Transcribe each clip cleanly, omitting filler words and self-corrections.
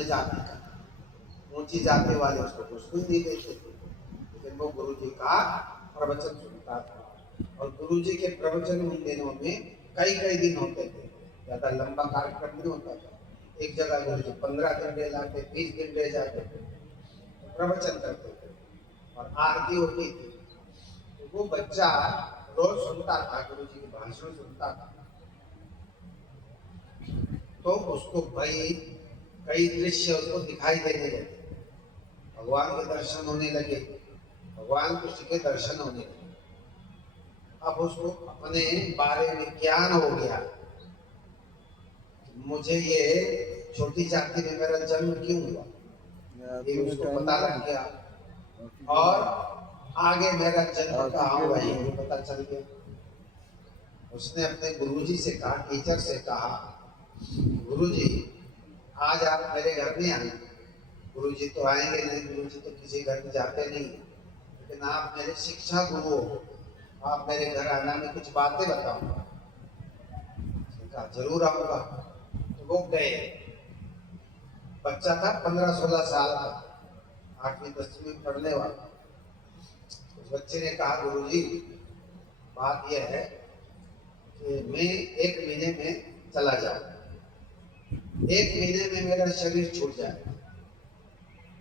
अन्य जाति का, ऊंची जाति वाले उसको कुछ भी नहीं देते थे, लेकिन वो गुरु जी का प्रवचन सुनता था। और गुरु जी के प्रवचन उन दिनों में कई कई दिन होते थे, ज्यादा लंबा कार्यक्रम नहीं होता था। एक जगह गुरु जी 15 दिन रह जाते, 20 दिन रह जाते थे, प्रवचन करते थे और आरती होती थी। तो वो बच्चा रोज सुनता था, गुरु जी के भाषण सुनता था, तो उसको भाई कई दृश्य उसको दिखाई देने लगे, भगवान के दर्शन होने लगे, भगवान कृष्ण के दर्शन होने लगे। अब उसको अपने बारे में ज्ञान हो गया, मुझे ये छोटी जाति में मेरा जन्म क्यों हुआ, ये उसको पता लग गया। और आगे मेरा जन्म कहाँ हुआ ये भी पता चल गया। उसने अपने गुरुजी से कहा, टीचर से कहा, गुरुजी आज आप मेरे घर में आए। गुरुजी तो आएंगे नहीं, गुरुजी तो किसी घर में जाते नहीं, लेकिन आप मेरे शिक्षा गुरु हो, आप मेरे घर आना में कुछ बातें बताओ। कहा जरूर आऊंगा। तो वो गए। बच्चा था 15-16 साल का, 8वीं 10वीं में पढ़ने वाला। उस बच्चे ने कहा, गुरुजी बात यह है कि मैं 1 महीने में चला जाऊं, 1 महीने में मेरा शरीर छूट जाए।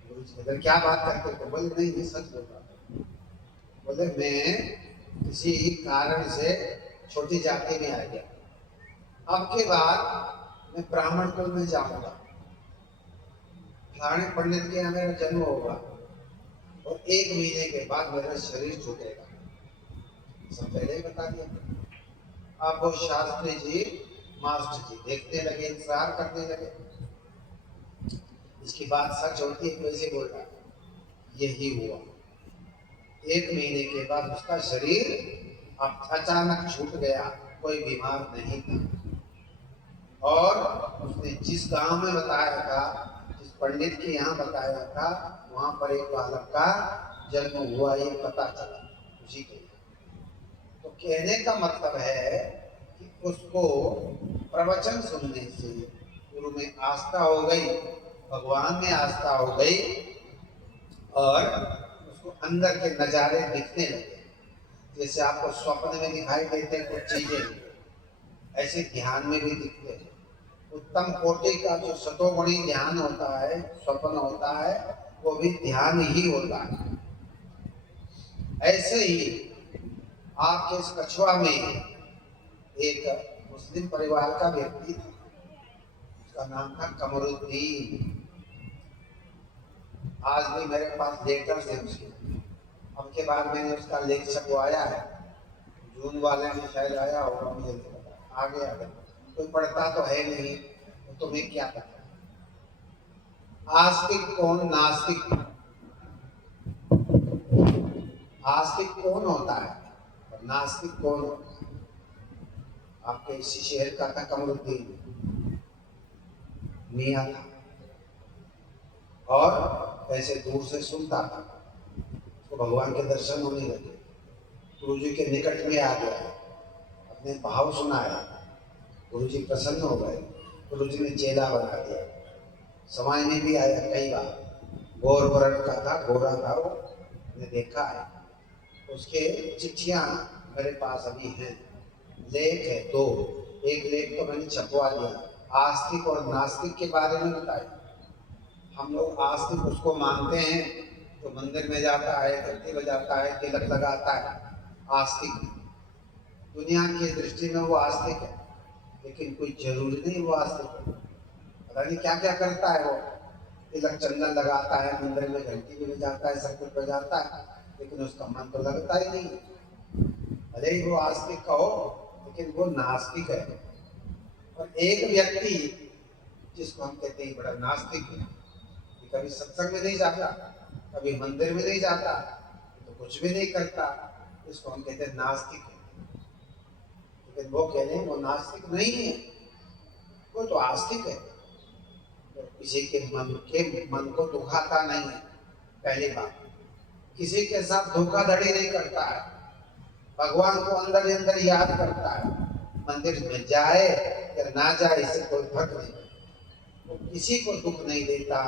गुरुजी अगर क्या बात करते तो बोले नहीं ये सच बोल रहा था। बोले मैं किसी कारण से छोटी जाति में आ गया, अब के बाद मैं ब्राह्मण कुल में जाऊंगा, फलाने पंडित के यहाँ मेरा जन्म होगा और 1 महीने के बाद मेरा शरीर छूटेगा। सब पहले ही बता दिया। अब वो शास्त्री जी मास्टर जी देखने लगे, इंतजार करने लगे, इसकी बात सच होती है कैसे बोल रहा। यही हुआ, 1 महीने के बाद उसका शरीर अब अचानक छूट गया, कोई बीमार नहीं था। और उसने जिस गांव में बताया था, जिस पंडित के यहाँ बताया था, वहां पर एक बालक का जन्म हुआ, ये पता चला उसी के। तो कहने का मतलब है कि उसको प्रवचन सुनने से गुरु में आस्था हो गई, भगवान में आस्था हो गई, और उसको अंदर के नजारे दिखने लगे। जैसे आपको स्वप्न में दिखाई देते हैं कुछ चीजें, ऐसे ध्यान में भी दिखते हैं। उत्तम कोटि का जो सतोगुणी ध्यान होता है, स्वप्न होता है, वो भी ध्यान ही होता है। ऐसे ही आपके इस कछुआ में एक मुस्लिम परिवार का व्यक्ति था, उसका नाम था कमरुद्दीन। आज भी मेरे पास लेटर्स है उसके। अब के बाद मैंने उसका लेख छपवाया है, जून वाले में शायद आया होगा, मुझे नहीं पता, आगे आ गया। कोई पढ़ता तो है नहीं, तो तुम्हें क्या पता। आस्तिक कौन, नास्तिक, आस्तिक कौन होता है और नास्तिक कौन होता है। आपके इसी शहर का था कमरुद्दीन, मियाँ था, और ऐसे दूर से सुनता था, तो भगवान के दर्शन होने लगे, गुरु जी के निकट में आ गया, अपने भाव सुनाया, गुरु जी प्रसन्न हो गए, गुरु जी ने चेला बना दिया। समय में भी आया कई बार, गौर वर्ण का था, गोरा था वो, मैंने देखा है। उसके चिट्ठियां मेरे पास अभी हैं, लेख है 2, एक लेख तो मैंने छपवा दिया, आस्तिक और नास्तिक के बारे में बताया। हम लोग आस्तिक उसको मानते हैं तो मंदिर में जाता है, घंटी बजाता है, तिलक लगाता है, आस्तिक। दुनिया की दृष्टि में वो आस्तिक है, लेकिन कोई जरूरी नहीं वो आस्तिक है। पता नहीं क्या क्या करता है वो, तिलक चंदन लगाता है, मंदिर में घंटी भी बजाता है, सब कुछ बजाता है, लेकिन उसका मन तो लगता ही नहीं। अरे वो आस्तिक कहो, लेकिन वो नास्तिक है। और एक व्यक्ति जिसको हम कहते हैं बड़ा नास्तिक है, कभी सत्संग में नहीं जाता, कभी मंदिर में नहीं जाता, तो कुछ भी नहीं करता, इसको हम कहते हैं नास्तिक है। लेकिन वो कह रहे हैं वो नास्तिक नहीं है, वो तो आस्तिक है। तो किसी के मन को दुखाता नहीं है, पहली बात। किसी के साथ धोखाधड़ी नहीं करता है, भगवान को अंदर ही अंदर याद करता है। मंदिर में जाए या ना जाए इससे कोई फर्क नहीं। वो किसी को दुख नहीं देता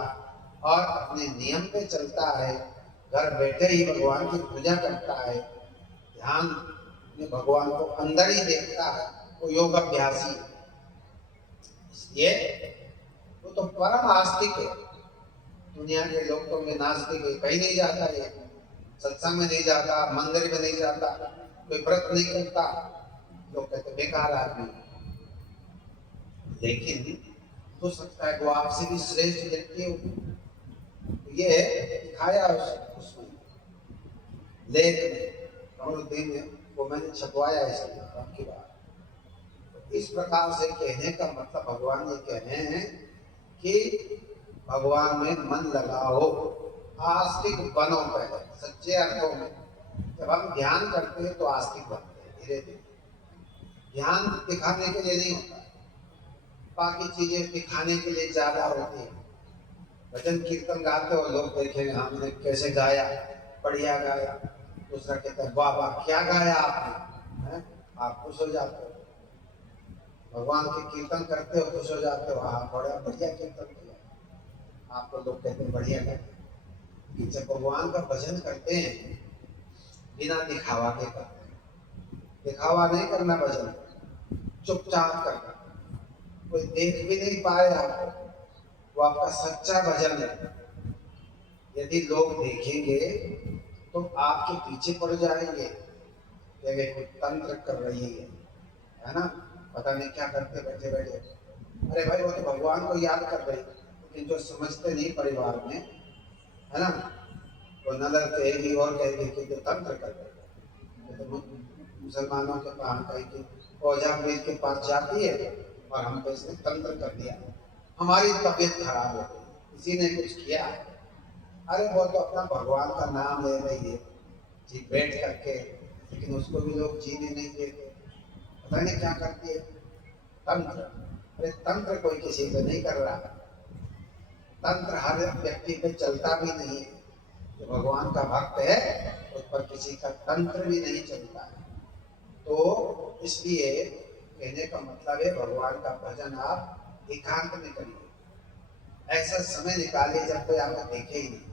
और अपने नियम पे चलता है, घर बैठे ही भगवान की पूजा करता है, ध्यान में भगवान को अंदर ही देखता है, वो योग अभ्यासी है। इसलिए वो तो परम आस्तिक है। दुनिया के लोग तो में नास्तिक है, कहीं नहीं जाता है, सत्संग में नहीं जाता, मंदिर में नहीं जाता, कोई व्रत नहीं करता, लोग कहते बेकार आदमी। लेकिन हो सकता है वो आपसे भी श्रेष्ठ व्यक्ति हो। ये दिखाया उसमें लेख में, कमरुद्दीन ने, वो मैंने छपवाया इसलिए आपकी बात। इस प्रकार से कहने का मतलब भगवान ये कह रहे हैं कि भगवान में मन लगाओ, आस्तिक बनो। पहले सच्चे अर्थों में जब हम ध्यान करते हैं तो आस्तिक बनते हैं धीरे धीरे। ध्यान दिखाने के लिए नहीं होता, बाकी चीजें दिखाने के लिए ज्यादा होती है। भजन कीर्तन गाते हो, लोग देखेंगे हमने कैसे गाया, बढ़िया गाया। दूसरा कहता है वाह वाह क्या गाया आपने, है? आप खुश हो जाते हो। भगवान के कीर्तन करते हो, खुश हो जाते हो, हाँ बड़ा बढ़िया कीर्तन किया, आपको लोग कहते हैं बढ़िया गाया। जब भगवान का भजन करते हैं बिना दिखावा के करते हैं, दिखावा नहीं करना भजन, चुपचाप करना, कोई देख भी नहीं पाए आपको, वो आपका सच्चा भजन है। यदि लोग देखेंगे तो आपके पीछे पड़ जाएंगे, ये कोई तंत्र कर रही है ना, पता नहीं क्या करते बैठे बैठे। अरे भाई वो तो भगवान को याद कर रही, लेकिन जो समझते नहीं परिवार में, है ना, वो नजर कहेगी और कहेगी कि जो तंत्र कर रहे। तो मुसलमानों के पास कहेगी ओझा मिल के पास जाती है और हम पे इसने तंत्र कर दिया, हमारी तबीयत खराब हो गई, किसी ने कुछ किया। अरे वो तो अपना भगवान का नाम ले रही है जी बैठ करके, लेकिन उसको भी लोग जीने नहीं देते, पता नहीं क्या करती है, तंत्र। अरे तंत्र कोई किसी पे नहीं कर रहा, तंत्र हर व्यक्ति पे चलता भी नहीं है। जो भगवान का भक्त है उस पर किसी का तंत्र भी नहीं चलता है। तो इसलिए कहने का मतलब है भगवान का भजन आप एकांत में करिए, ऐसा समय निकालिए जब कोई आपको देखे ही नहीं,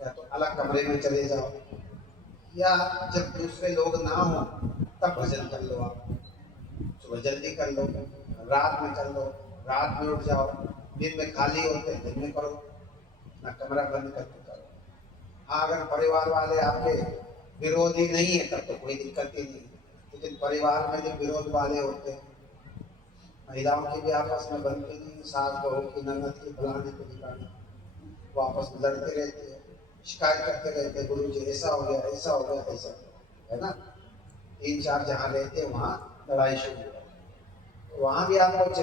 या तो अलग कमरे में चले जाओ, या जब दूसरे लोग ना हो तब भजन कर लो। आप सुबह जल्दी कर लो, रात में कर लो, रात में उठ जाओ, दिन में खाली होते दिन में करो, ना कमरा बंद करके करो। हाँ अगर परिवार वाले आपके विरोधी नहीं है तब तो कोई दिक्कत ही नहीं, लेकिन परिवार में जो विरोध वाले होते हैं, महिलाओं की भी आपस में बनती नहीं, सास बहू की, ननद की, फलाने को दिखाने, वो आपस में लड़ते रहते हैं, शिकायत करते रहते हैं, गुरु जी ऐसा हो गया, ऐसा हो गया, ऐसा है ना। 3-4 जहाँ रहते हैं वहाँ लड़ाई शुरू हो, तो वहाँ भी आपको